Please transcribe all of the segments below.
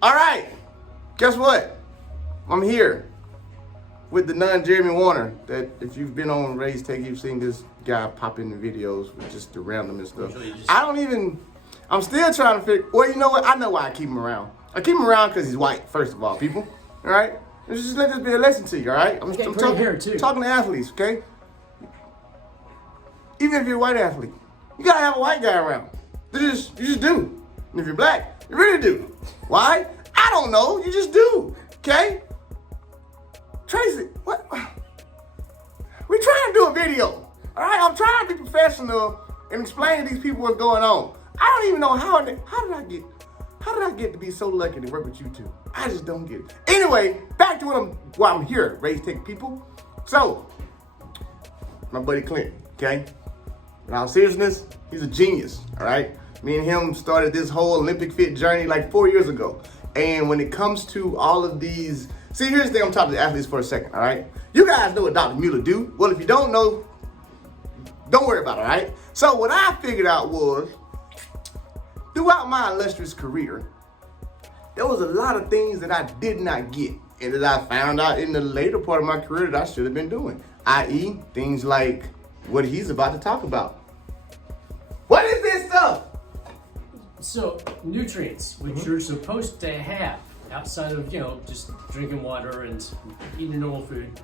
All right, guess what? I'm here with the non-Jeremy Warner. That if you've been on RaesTake, you've seen this guy pop in the videos with just the random and stuff. I'm still trying to figure, well, you know what? I know why I keep him around. I keep him around because he's white, first of all, people. All right? Just let this be a lesson to you, all right? I'm talking to athletes, okay? Even if you're a white athlete, you gotta have a white guy around. You just do. And if you're black, you really do. Why? I don't know. You just do. Okay? Tracy, what? We're trying to do a video. All right? I'm trying to be professional and explain to these people what's going on. I don't even know how did I get to be so lucky to work with you two? I just don't get it. Anyway, back to why I'm here, RaesTake people. So, my buddy Clint, okay? In all seriousness, he's a genius, all right? Me and him started this whole Olympic fit journey like 4 years ago. And when it comes to all of these, see, here's the thing, I'm talking to the athletes for a second, all right? You guys know what Dr. Mueller do. Well, if you don't know, don't worry about it, all right? So what I figured out was, throughout my illustrious career, there was a lot of things that I did not get and that I found out in the later part of my career that I should have been doing, i.e. things like what he's about to talk about. What is this stuff? So, nutrients, which you're supposed to have outside of, just drinking water and eating normal food.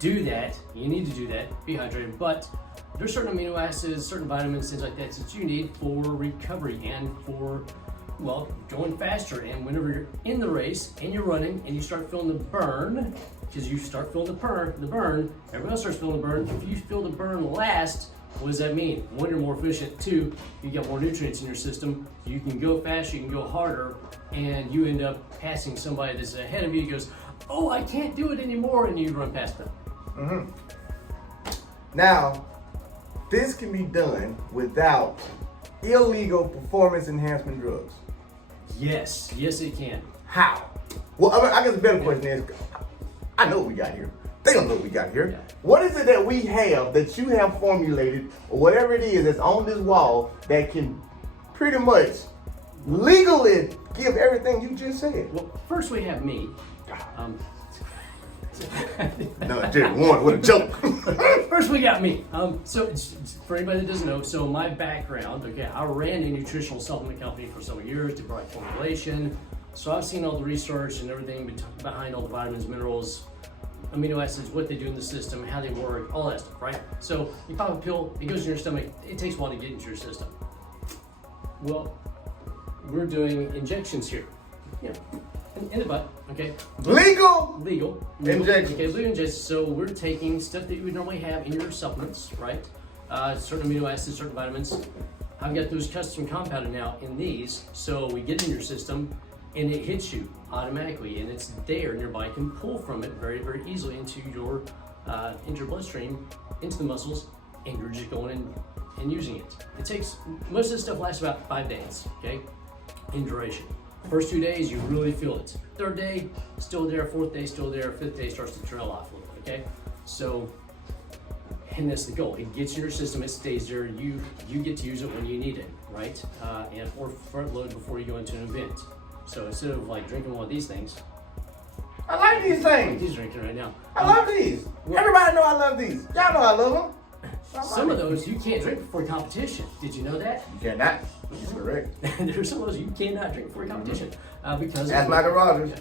Do that. You need to do that. Be hydrated. But there's certain amino acids, certain vitamins, things like that you need for recovery and for, going faster. And whenever you're in the race and you're running and you start feeling the burn, because you start feeling the burn, everyone else starts feeling the burn. If you feel the burn last, what does that mean? One, you're more efficient. Two, you get more nutrients in your system. You can go faster, you can go harder, and you end up passing somebody that's ahead of you. He goes, oh, I can't do it anymore, and you run past them. Now, this can be done without illegal performance enhancement drugs. Yes, it can. How? Well, I guess the better question is, I know what we got here. They don't know what we got here. Yeah. What is it that we have that you have formulated, or whatever it is that's on this wall that can pretty much legally give everything you just said? Well, first we have me. No, Jerry Warren, what a joke. First we got me. So for anybody that doesn't know, so my background, I ran a nutritional supplement company for several years, did product formulation. So I've seen all the research and everything behind all the vitamins, minerals, amino acids, what they do in the system, how they work, all that stuff, right? So you pop a pill, it goes in your stomach, it takes a while to get into your system. Well, we're doing injections here. In the butt, okay? Legal injections. Okay, legal injections. So we're taking stuff that you would normally have in your supplements, right? Certain amino acids, certain vitamins. I've got those custom compounded now in these, so we get in your system and it hits you automatically, and it's there, and your body can pull from it very, very easily into your bloodstream, into the muscles, and you're just going in and using it. It takes, most of this stuff lasts about 5 days, okay, in duration. First 2 days, you really feel it. Third day, still there. Fourth day, still there. Fifth day starts to trail off a little bit, okay? So, and that's the goal. It gets in your system, it stays there. You get to use it when you need it, right? Or front load before you go into an event. So instead of like drinking one of these things. I like these things. He's drinking right now. I love these. Everybody know I love these. Y'all know I love them. Some of those you can't drink before competition. Did you know that? You cannot. That's correct. There's some of those you cannot drink before competition because. That's Michael Rogers.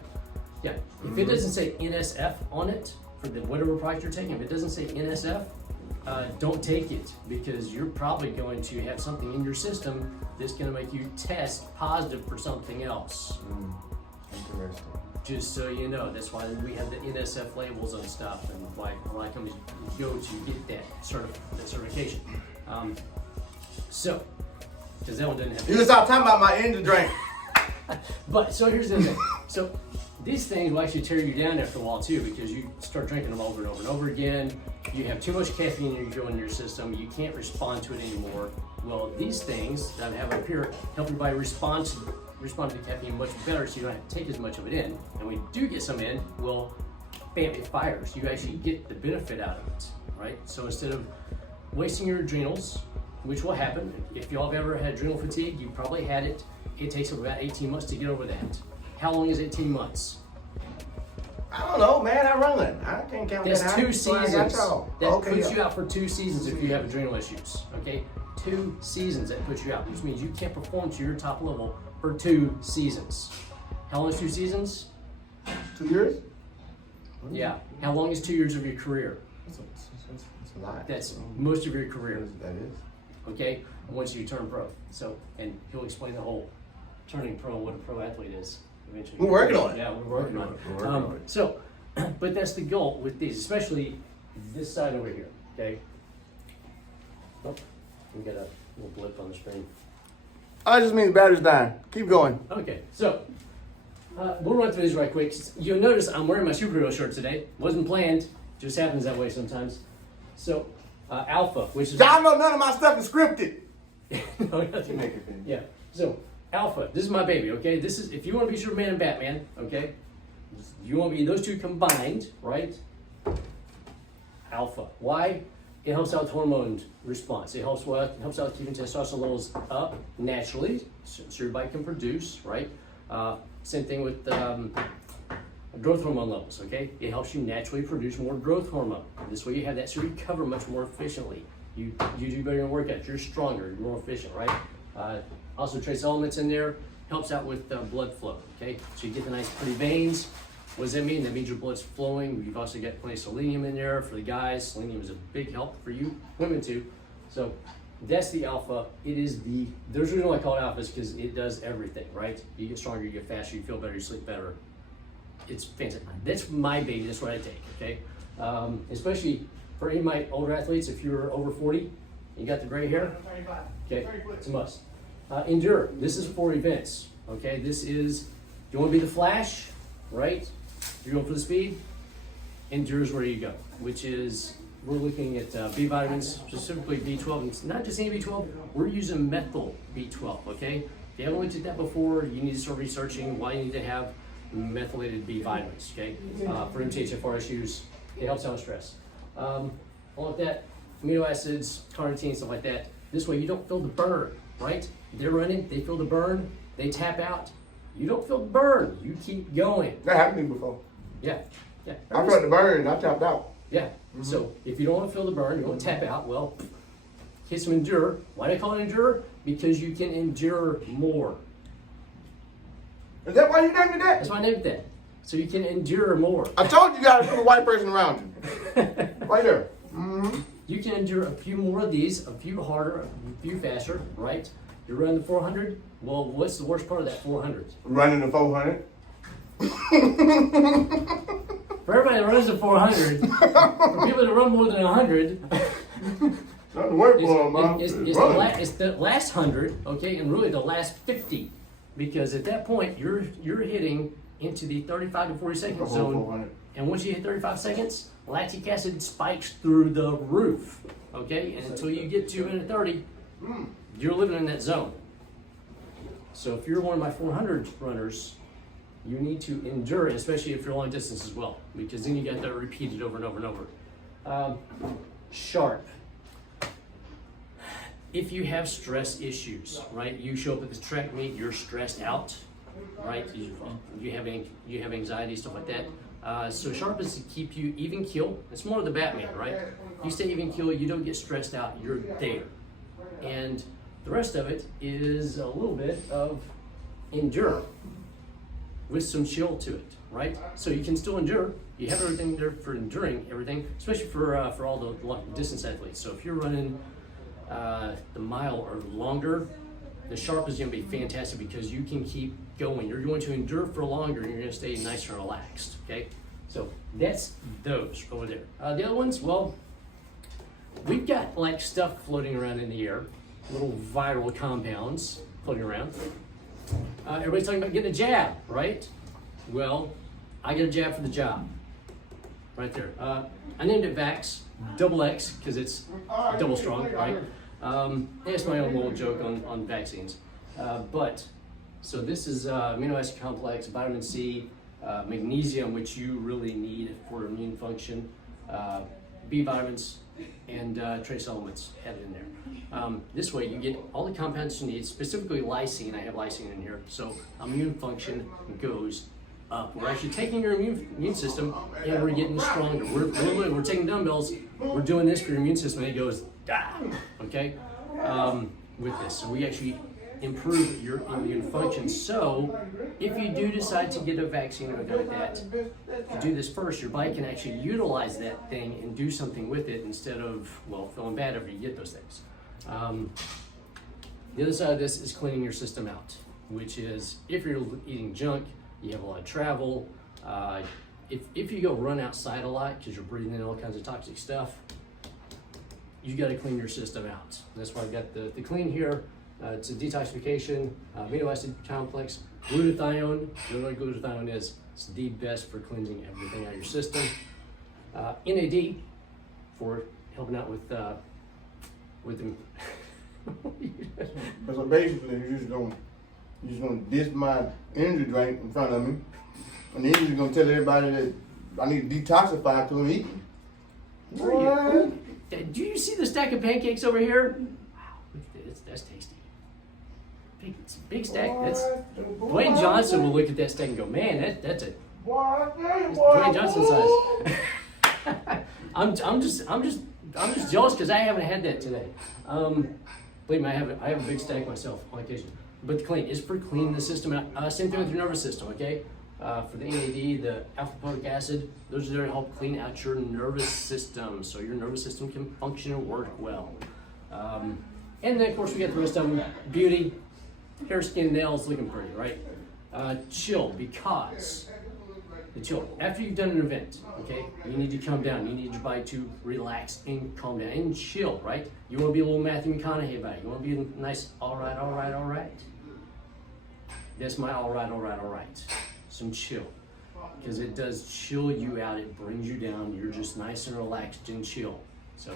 Yeah. If it doesn't say NSF on it for whatever product you're taking, if it doesn't say NSF, don't take it, because you're probably going to have something in your system that's going to make you test positive for something else. Interesting. Just so you know, that's why we have the NSF labels on stuff, and why a lot of companies go to get that certification. Because that one doesn't have. You just stop talking about my energy drink. But so here's the thing. So these things will actually tear you down after a while too, because you start drinking them over and over and over again. You have too much caffeine in your system. You can't respond to it anymore. Well, these things that I have up here help your body respond to the caffeine much better, so you don't have to take as much of it in. And when you do get some in, well, bam, it fires. You actually get the benefit out of it, right? So instead of wasting your adrenals, which will happen, if y'all have ever had adrenal fatigue, you probably had it. It takes about 18 months to get over that. How long is 18 months? I don't know, man. I run. I can't count That's that. 2 seasons. That Okay, puts yeah. you out for 2 seasons if you have adrenal issues. Okay, 2 seasons that puts you out, which means you can't perform to your top level for 2 seasons. How long is 2 seasons? 2 years? Yeah. How long is 2 years of your career? That's a lot. That's most of your career. That is. Okay, once you turn pro. So, and he'll explain the whole turning pro and what a pro athlete is eventually. We're working on it. Yeah, we're working on it. We're working on it. So, but that's the goal with these, especially this side over here. Okay. Oh, we got a little blip on the screen. Oh, it just means battery's dying. Keep going. Okay, so we'll run through these right quick. You'll notice I'm wearing my superhero shirt today. Wasn't planned, just happens that way sometimes. So, Alpha, which is Y'all know none of my stuff is scripted. No, nothing. Yeah. So, Alpha, this is my baby. Okay, this is if you want to be Superman and Batman. Okay, you want to be those two combined, right? Alpha. Why? It helps out with hormone response. It helps out keeping testosterone levels up naturally, so your body can produce, right? Same thing with growth hormone levels, okay? It helps you naturally produce more growth hormone. This way you have that so you recover much more efficiently. You do better in workouts, you're stronger, you're more efficient, right? Also trace elements in there, helps out with blood flow, okay? So you get the nice pretty veins. What does that mean? That means your blood's flowing. You've also got plenty of selenium in there for the guys. Selenium is a big help for you, women too. So that's the Alpha. It is there's a reason why I call it Alpha is because it does everything, right? You get stronger, you get faster, you feel better, you sleep better. It's fantastic. That's my baby, that's what I take, okay? Especially for any of my older athletes, if you're over 40, you got the gray hair, okay, it's a must. Endure, this is for events, okay? This is, you wanna be the Flash, right? You're going for the speed, Endure is where you go, which is, we're looking at B vitamins, specifically B12, and it's not just any B12, we're using methyl B12, okay? If you haven't looked at that before, you need to start researching why you need to have methylated B vitamins, okay? For MTHFR issues, it helps out with stress. Along with that, amino acids, carnitine, stuff like that. This way you don't feel the burn, right? They're running, they feel the burn, they tap out. You don't feel the burn, you keep going. That happened to me before. Yeah, yeah. I felt the burn, I tapped out. Yeah, so if you don't want to feel the burn, you want to tap out, well, hit some Endure. Why do I call it Endure? Because you can endure more. Is that why you named it that? That's why I named it that. So you can endure more. I told you guys to put a white person around you. Right there. Mm-hmm. You can endure a few more of these, a few harder, a few faster, right? You're running the 400, well, what's the worst part of that 400? Running the 400. For everybody that runs the 400, for people that run more than 100, Not the work for them, man. it's the last 100, okay, and really the last 50, because at that point you're hitting into the 35 to 40 second zone, 400. and once you hit 35 seconds, lactic acid spikes through the roof, okay, and until you get to a minute 30, you're living in that zone. So if you're one of my 400 runners, you need to endure it, especially if you're long distance as well, because then you got that repeated over and over and over. Sharp. If you have stress issues, right? You show up at this track meet, you're stressed out, right? You have anxiety, stuff like that. So Sharp is to keep you even keel. It's more of the Batman, right? You stay even keel, you don't get stressed out, you're there. And the rest of it is a little bit of endure with some chill to it, right? So you can still endure. You have everything there for enduring everything, especially for all the long distance athletes. So if you're running the mile or longer, the Sharp is going to be fantastic because you can keep going. You're going to endure for longer, and you're going to stay nice and relaxed. Okay, so that's those over there. The other ones, well, we've got like stuff floating around in the air, little viral compounds floating around. Everybody's talking about getting a jab, right? Well, I get a jab for the job, right there. I named it Vax, double X, because it's double strong, right? It's my own little joke on vaccines. So this is amino acid complex, vitamin C, magnesium, which you really need for immune function. B vitamins, and trace elements added in there. This way you get all the compounds you need, specifically lysine. I have lysine in here, so immune function goes up. We're actually taking your immune system and we're getting stronger. We're taking dumbbells, we're doing this for your immune system, and it goes, okay, with this. So we actually improve your immune function. So if you do decide to get a vaccine or anything like that, to do this first, your body can actually utilize that thing and do something with it instead of, well, feeling bad after you get those things. The other side of this is cleaning your system out, which is if you're eating junk, you have a lot of travel, if you go run outside a lot because you're breathing in all kinds of toxic stuff, you got to clean your system out. That's why I've got the clean here. It's a detoxification, amino acid complex, glutathione. You know what glutathione is? It's the best for cleansing everything out of your system. NAD for helping out with them. So basically, you're just gonna dish my energy drink in front of me, and then you're just gonna tell everybody that I need to detoxify because I'm eating. What? Do you see the stack of pancakes over here? Wow, look at this. That's tasty. It's a big stack. That's Dwayne Johnson will look at that stack and go, man, that's a Dwayne Johnson size. I'm just jealous because I haven't had that today. Believe me, I have a big stack myself on occasion. But the clean is for cleaning the system out. Same thing with your nervous system, okay? For the NAD, the alpha-lipoic acid, those are there to help clean out your nervous system so your nervous system can function and work well. And then, of course, we got the rest of them. Beauty, hair, skin, nails, looking pretty, right? Chill, because the chill. After you've done an event, okay, you need to calm down. You need your body to relax and calm down and chill, right? You want to be a little Matthew McConaughey about it. You want to be a nice, all right. That's my all right. Some chill, because it does chill you out. It brings you down. You're just nice and relaxed and chill. So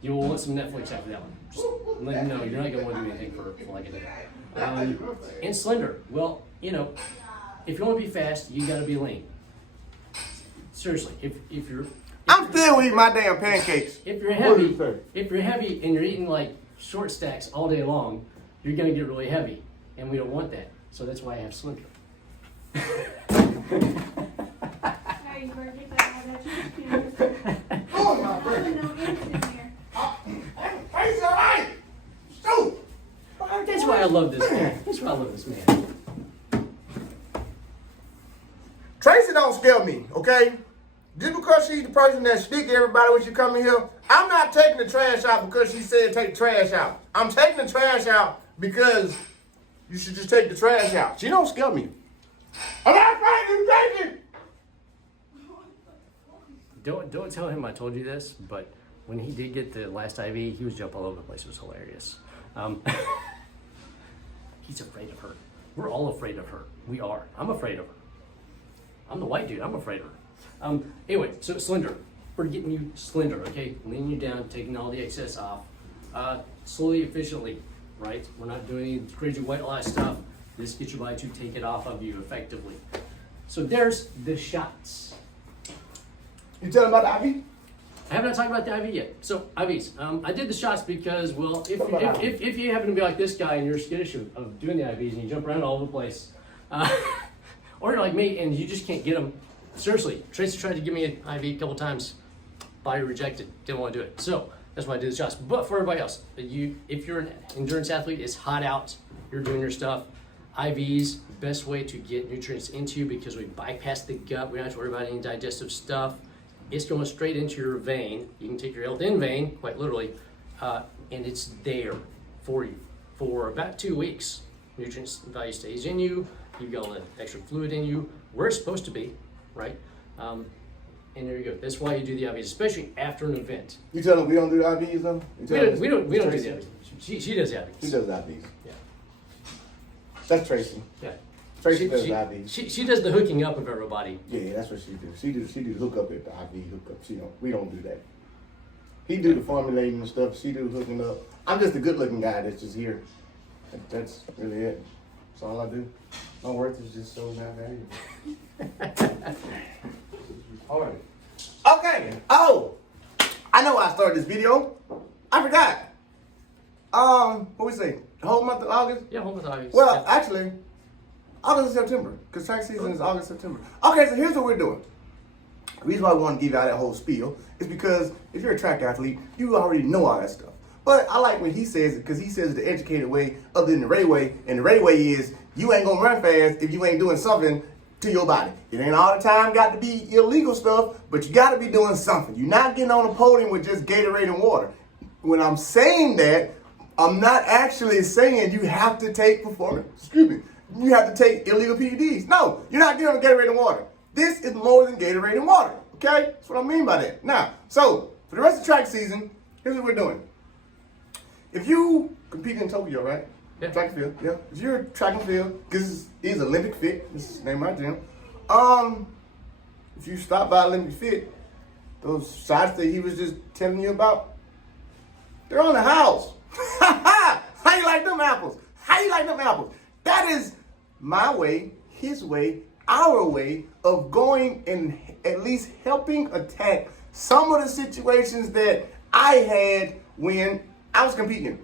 you'll want some Netflix after that one. Just let you know you're not gonna want to do anything for like a day. And slender. Well, you know, if you want to be fast, you got to be lean. Seriously, if you're I'm still eating my damn pancakes. If you're heavy and you're eating like short stacks all day long, you're gonna get really heavy, and we don't want that. So that's why I have slender. That's why I love this man. Tracy don't scare me, okay? Just because she's the person that speaks to everybody when she come in here, I'm not taking the trash out because she said take the trash out. I'm taking the trash out because you should just take the trash out. She don't scare me. I'm not fighting Tracy! Don't tell him I told you this, but when he did get the last IV, he was jumping all over the place. It was hilarious. He's afraid of her. We're all afraid of her. We are. I'm afraid of her. I'm the white dude. I'm afraid of her. Anyway, so slender. We're getting you slender, okay? Leaning you down, taking all the excess off. Slowly, efficiently, right? We're not doing any crazy white lie stuff. This gets your body to take it off of you effectively. So there's the shots. You tell them about the IV? I haven't talked about the IV yet. So IVs. I did the shots because, well, if you happen to be like this guy and you're skittish of doing the IVs and you jump around all over the place, or you're like me and you just can't get them. Seriously, Tracy tried to give me an IV a couple times. Body rejected. Didn't want to do it. So that's why I did the shots. But for everybody else, if you're an endurance athlete, it's hot out, you're doing your stuff. IVs, best way to get nutrients into you because we bypass the gut. We don't have to worry about any digestive stuff. It's going straight into your vein. You can take your health in vein, quite literally, and it's there for you for about 2 weeks. Nutrients value stays in you. You've got all the extra fluid in you where it's supposed to be, right? And there you go. That's why you do the IVs, especially after an event. You tell them we don't do the IVs though? We don't do the IVs. She does the IVs. She does the IVs. Yeah. That's Tracy. Yeah. Tracy does the IVs. She does the hooking up of everybody. Yeah, that's what she do. She do hook up at the IV hookup. We don't do that. He do the formulating and stuff. She do hooking up. I'm just a good looking guy that's just here. That's really it. That's all I do. My worth is just so not valuable. All right. Okay. Oh, I know I started this video. I forgot. What we say? The whole month of August? Yeah, whole month of August. Well, yeah. actually, August and September, because track season is August, September. Okay, so here's what we're doing. The reason why we want to give you all that whole spiel is because if you're a track athlete, you already know all that stuff. But I like when he says it, because he says it the educated way other than the Ray way. And the Ray way is you ain't going to run fast if you ain't doing something to your body. It ain't all the time got to be illegal stuff, but you got to be doing something. You're not getting on a podium with just Gatorade and water. When I'm saying that, I'm not actually saying you have to take you have to take illegal PEDs. No, you're not getting on Gatorade and water. This is more than Gatorade and water, okay? That's what I mean by that. Now, so for the rest of track season, here's what we're doing. If you compete in Tokyo, right? Yeah. Track and field, yeah. If you're track and field, because he's Olympic Fit, this is the name of my gym. If you stop by Olympic Fit, those shots that he was just telling you about, they're on the house. How you like them apples? How you like them apples? That is my way, his way, our way of going and at least helping attack some of the situations that I had when I was competing.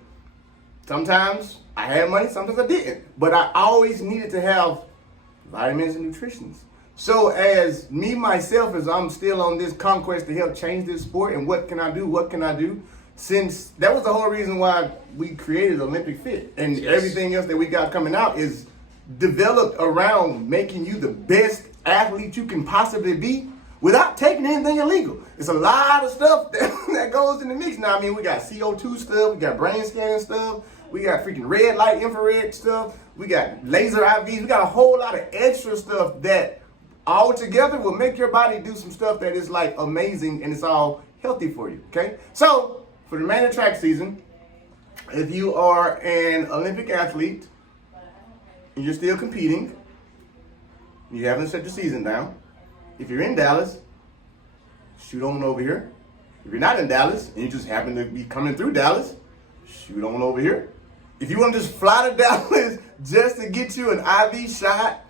Sometimes I had money, sometimes I didn't. But I always needed to have vitamins and nutritions. So as me, myself, as I'm still on this conquest to help change this sport and what can I do, since that was the whole reason why we created Olympic Fit. And Yes. everything else that we got coming out is developed around making you the best athlete you can possibly be without taking anything illegal. It's a lot of stuff that goes in the mix. Now, I mean, we got CO2 stuff, we got brain scanning stuff, we got freaking red light, infrared stuff, we got laser IVs, we got a whole lot of extra stuff that all together will make your body do some stuff that is like amazing and it's all healthy for you, okay? So, for the remainder of track season, if you are an Olympic athlete and you're still competing, you haven't shut your season down, if you're in Dallas, shoot on over here. If you're not in Dallas and you just happen to be coming through Dallas, shoot on over here. If you want to just fly to Dallas just to get you an IV shot,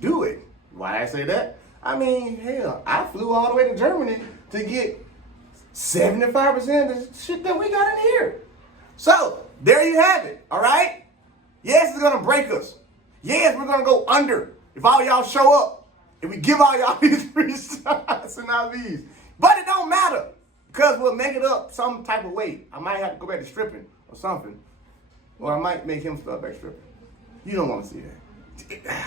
do it. Why I say that? I mean, hell, I flew all the way to Germany to get 75% of the shit that we got in here. So, there you have it, all right? Yes, it's going to break us. Yes, we're going to go under if all y'all show up and we give all y'all these free shots and IVs. But it don't matter because we'll make it up some type of way. I might have to go back to stripping or something. Or I might make him start back stripping. You don't want to see that.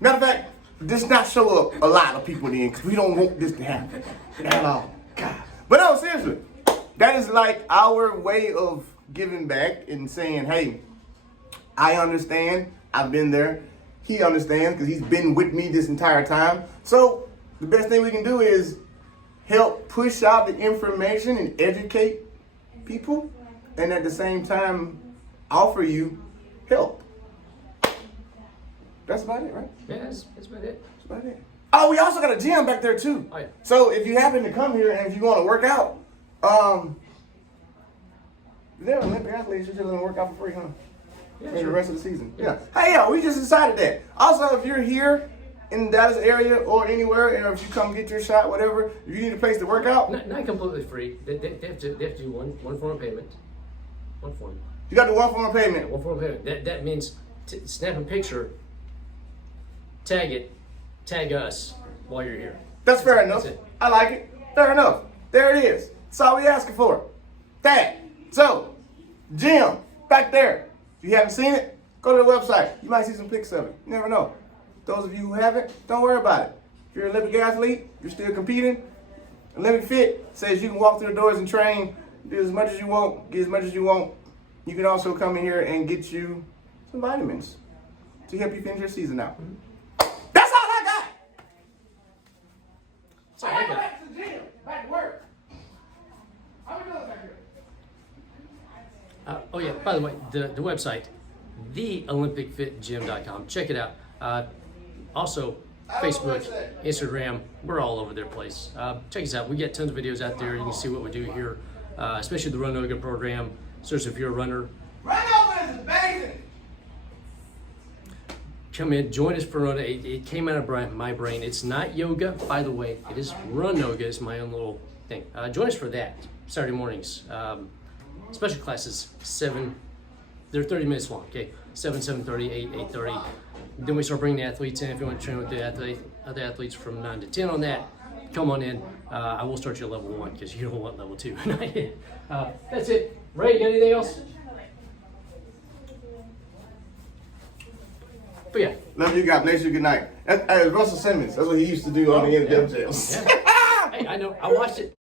Matter of fact, just not show up a lot of people then because we don't want this to happen at all. God. But no, seriously, that is like our way of giving back and saying, hey, I understand. I've been there. He understands because he's been with me this entire time. So the best thing we can do is help push out the information and educate people and at the same time offer you help. That's about it, right? Yeah, that's about it. That's about it. Oh, we also got a gym back there too. Oh, yeah. So if you happen to come here and if you want to work out, they're Olympic athletes. You're just going to work out for free, huh? Yeah, For sure. the rest of the season. Yeah. Hey, yeah, we just decided that. Also, if you're here in the Dallas area or anywhere, and if you come get your shot, whatever, if you need a place to work out, Not completely free. They have to do one form of payment. One form. you got the one form of payment. One form of payment. That means snap a picture, tag us while you're here. That's fair enough. That's it. I like it. Fair enough. There it is. That's all we asking for. That. So, gym, back there. If you haven't seen it, go to the website. You might see some pics of it. You never know. Those of you who haven't, don't worry about it. If you're an Olympic athlete, you're still competing, Olympic Fit says you can walk through the doors and train, do as much as you want, get as much as you want. You can also come in here and get you some vitamins to help you finish your season out. That's all I got. That's all I got. Back to the gym, back to work. How we doing back here? Oh yeah, by the way, the website, theolympicfitgym.com. Check it out. Also, Facebook, Instagram, we're all over their place. Check us out. We get tons of videos out there. You can see what we do here, especially the Run Yoga program. So if you're a runner, Run over is amazing. come in, join us for Run. It came out of my brain. It's not yoga, by the way. It is Run Yoga. It's my own little thing. Join us for that Saturday mornings. Special classes 7. They're 30 minutes long. Okay, 7, 7:30, 8, 8:30. Then we start bringing the athletes in. If you want to train with the other athletes from 9 to 10 on that, come on in. I will start you at level 1 because you don't want level 2. That's it. Ray, you got anything else? But yeah. Love you, God bless you, good night. That's Russell Simmons. That's what he used to do on the end of them jails. Hey, I know. I watched it.